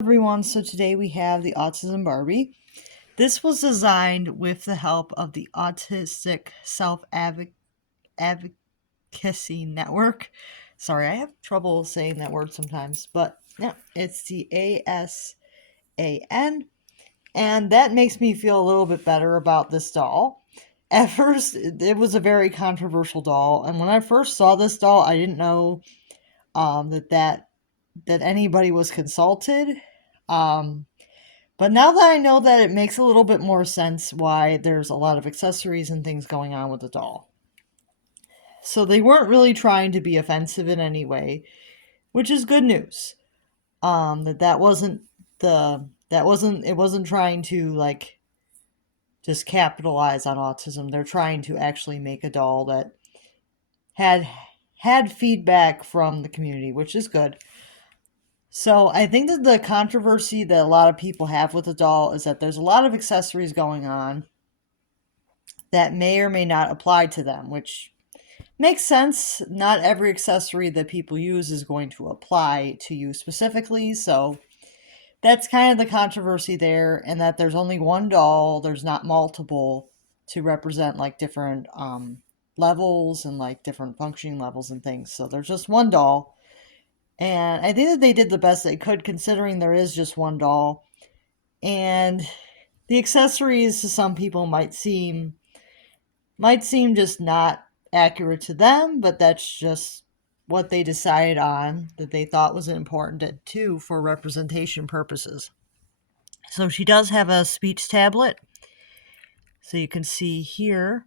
Everyone, so today we have the Autism Barbie. This was designed with the help of the Autistic Advocacy Network. Sorry, I have trouble saying that word sometimes, but yeah, it's the ASAN, and that makes me feel a little bit better about this doll. At first, it was a very controversial doll, and when I first saw this doll, I didn't know that anybody was consulted. Um, But now that I know that, it makes a little bit more sense why there's a lot of accessories and things going on with the doll. So they weren't really trying to be offensive in any way, which is good news. That wasn't it wasn't trying to like just capitalize on autism. They're trying to actually make a doll that had had feedback from the community, which is good. So I think that the controversy that a lot of people have with the doll is that there's a lot of accessories going on that may or may not apply to them, which makes sense. Not every accessory that people use is going to apply to you specifically, so that's kind of the controversy there, and that there's only one doll, there's not multiple to represent like different levels and like different functioning levels and things. So there's just one doll, and I think that they did the best they could considering there is just one doll. And the accessories to some people might seem just not accurate to them, but that's just what they decided on that they thought was important too for representation purposes. So she does have a speech tablet. So you can see here,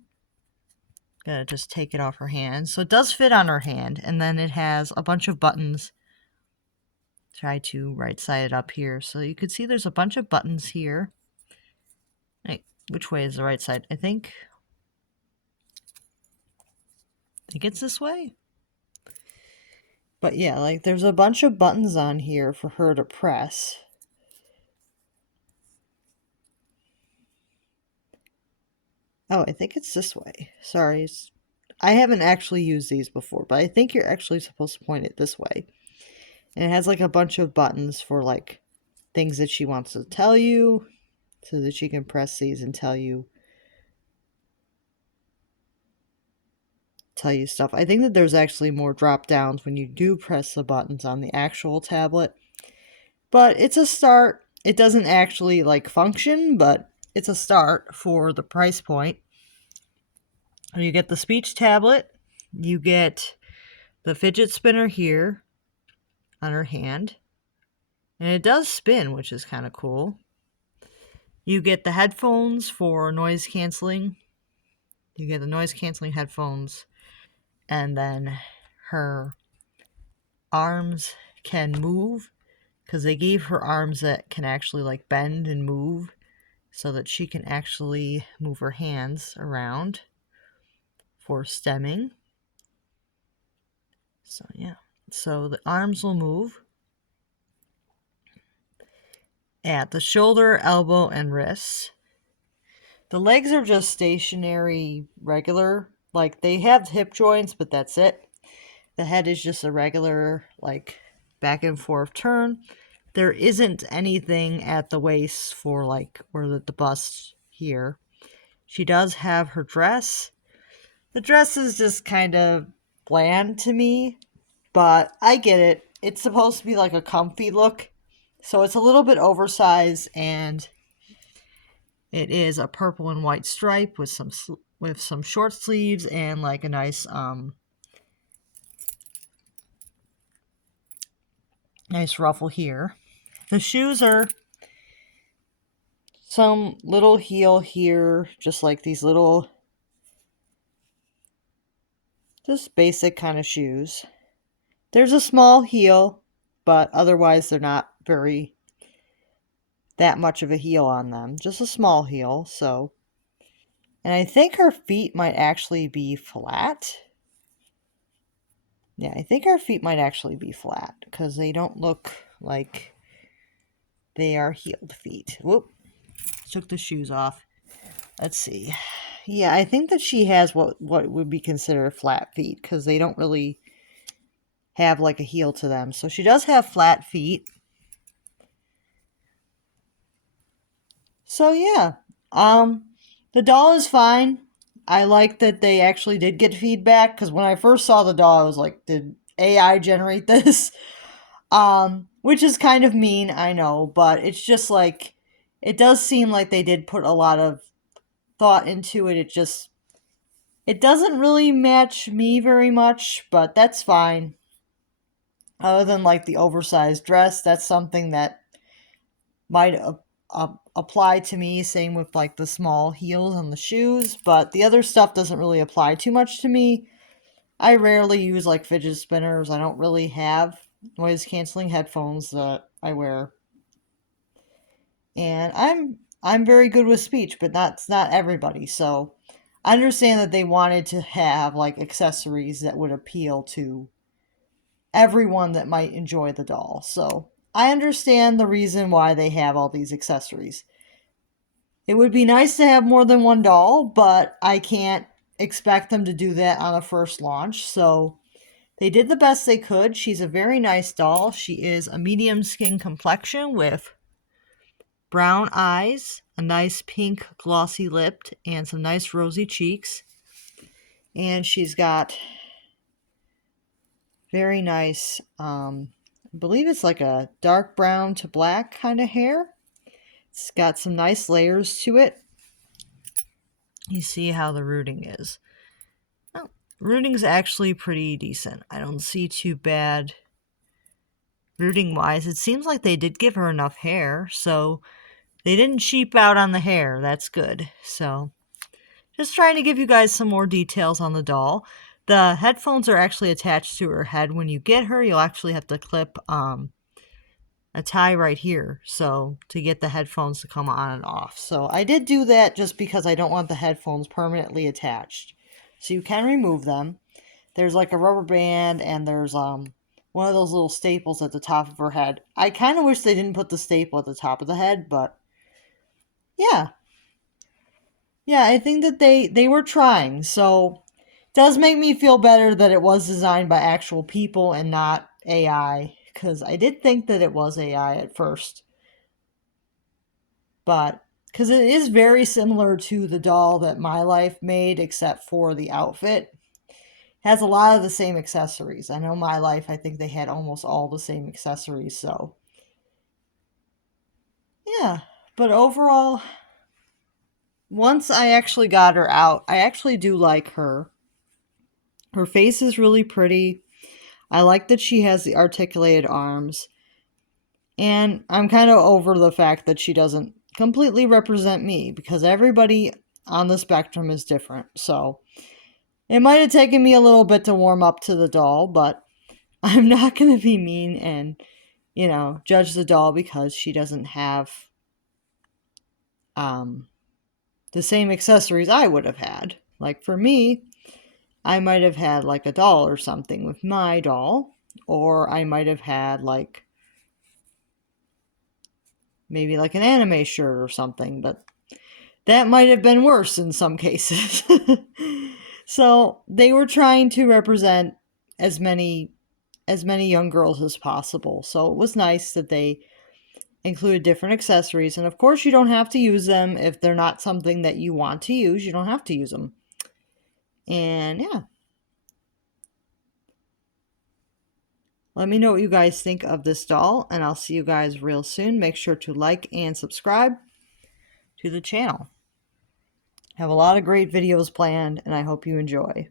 gotta just take it off her hand. So it does fit on her hand, and then it has a bunch of buttons. Try to right side it up here. So you can see there's a bunch of buttons here. Hey, which way is the right side? I think it's this way. But yeah, like there's a bunch of buttons on here for her to press. Oh, I think it's this way. Sorry. I haven't actually used these before, but I think you're actually supposed to point it this way. And it has like a bunch of buttons for like things that she wants to tell you so that she can press these and tell you stuff. I think that there's actually more drop downs when you do press the buttons on the actual tablet. But it's a start. It doesn't actually like function, but it's a start for the price point. You get the speech tablet, you get the fidget spinner here on her hand, and it does spin, which is kind of cool. You get the headphones for noise canceling. You get the noise canceling headphones, and then her arms can move because they gave her arms that can actually like bend and move so that she can actually move her hands around for stemming. So yeah, so the arms will move at the shoulder, elbow, and wrists. The legs are just stationary, regular. Like they have hip joints, but that's it. The head is just a regular, like back and forth turn. There isn't anything at the waist for like or the bust here. She does have her dress. The dress is just kind of bland to me, but I get it. It's supposed to be like a comfy look. So it's a little bit oversized, and it is a purple and white stripe with some short sleeves and like a nice ruffle here. The shoes are some little heel here, just like these little just basic kind of shoes. There's a small heel, but otherwise they're not very that much of a heel on them. Just a small heel, so. And I think her feet might actually be flat. Yeah, I think her feet might actually be flat because they don't look like they are heeled feet. Whoop. Took the shoes off. Let's see. Yeah, I think that she has what would be considered flat feet because they don't really have like a heel to them. So she does have flat feet. So yeah, um, the doll is fine. I like that they actually did get feedback because when I first saw the doll, I was like, did AI generate this? Which is kind of mean, I know, but it's just like it does seem like they did put a lot of thought into it. It doesn't really match me very much, but that's fine. Other than like the oversized dress, that's something that might apply to me. Same with like the small heels on the shoes, but the other stuff doesn't really apply too much to me. I rarely use like fidget spinners. I don't really have noise canceling headphones that I wear, and I'm very good with speech, but that's not everybody. So I understand that they wanted to have like accessories that would appeal to everyone that might enjoy the doll. So I understand the reason why they have all these accessories. It would be nice to have more than one doll, but I can't expect them to do that on a first launch. So they did the best they could. She's a very nice doll. She is a medium skin complexion with brown eyes, a nice pink glossy lip, and some nice rosy cheeks. And she's got very nice, I believe it's like a dark brown to black kind of hair. It's got some nice layers to it. You see how the rooting is. Oh, rooting's actually pretty decent. I don't see too bad rooting wise. It seems like they did give her enough hair, so they didn't cheap out on the hair. That's good. So just trying to give you guys some more details on the doll. The headphones are actually attached to her head. When you get her, you'll actually have to clip a tie right here, so to get the headphones to come on and off. So I did do that just because I don't want the headphones permanently attached. So you can remove them. There's like a rubber band and there's one of those little staples at the top of her head. I kind of wish they didn't put the staple at the top of the head, but yeah. Yeah, I think that they were trying. So it does make me feel better that it was designed by actual people and not AI, cuz I did think that it was AI at first. But because it is very similar to the doll that My Life made, except for the outfit. Has a lot of the same accessories. I know My Life, I think they had almost all the same accessories, so yeah. But overall, once I actually got her out, I actually do like her. Her face is really pretty. I like that she has the articulated arms. And I'm kind of over the fact that she doesn't completely represent me because everybody on the spectrum is different. So it might have taken me a little bit to warm up to the doll, but I'm not going to be mean and, judge the doll because she doesn't have um, the same accessories I would have had. Like for me, I might have had like a doll or something with my doll, or I might have had like maybe like an anime shirt or something, but that might have been worse in some cases. So they were trying to represent as many young girls as possible. So it was nice that they included different accessories. And of course, you don't have to use them if they're not something that you want to use. You don't have to use them. And yeah, let me know what you guys think of this doll, and I'll see you guys real soon. Make sure to like and subscribe to the channel. Have a lot of great videos planned, and I hope you enjoy.